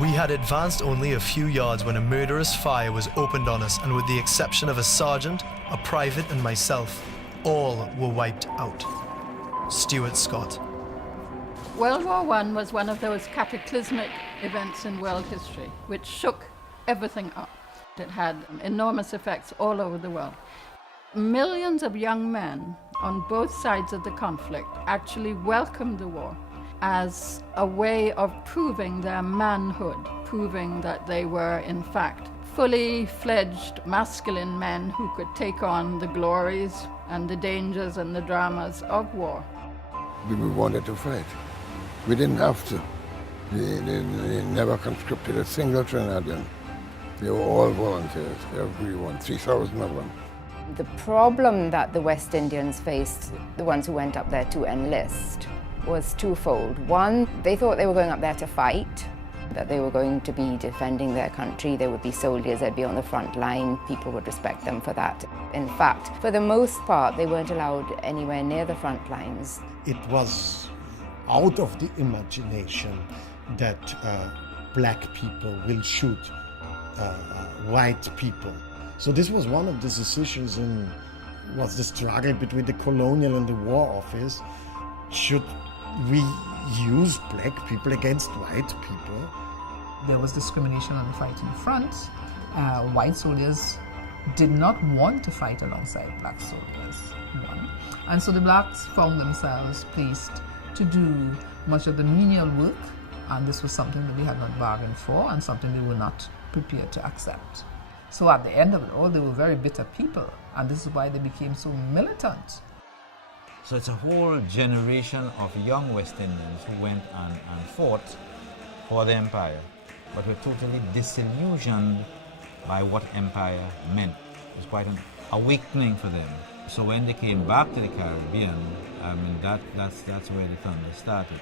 We had advanced only a few yards when a murderous fire was opened on us, and with the exception of a sergeant, a private and myself, all were wiped out. Stuart Scott. World War I was one of those cataclysmic events in world history which shook everything up. It had enormous effects all over the world. Millions of young men on both sides of the conflict actually welcomed the war as a way of proving their manhood, proving that they were, in fact, fully fledged masculine men who could take on the glories and the dangers and the dramas of war. We wanted to fight. We didn't have to. They never conscripted a single Trinidadian. They were all volunteers, everyone, 3,000 of them. The problem that the West Indians faced, the ones who went up there to enlist, was twofold. One, they thought they were going up there to fight, that they were going to be defending their country. They would be soldiers, they'd be on the front line, people would respect them for that. In fact, for the most part, they weren't allowed anywhere near the front lines. It was out of the imagination that black people will shoot white people. So this was one of the decisions was the struggle between the colonial and the war office. Should we use black people against white people? There was discrimination on the fighting front. White soldiers did not want to fight alongside black soldiers, one. And so the blacks found themselves placed to do much of the menial work, and this was something that they had not bargained for and something they were not prepared to accept. So at the end of it all, they were very bitter people, and this is why they became so militant. So it's a whole generation of young West Indians who went and fought for the empire, but were totally disillusioned by what empire meant. It was quite an awakening for them. So when they came back to the Caribbean, I mean, that's where the thunder started.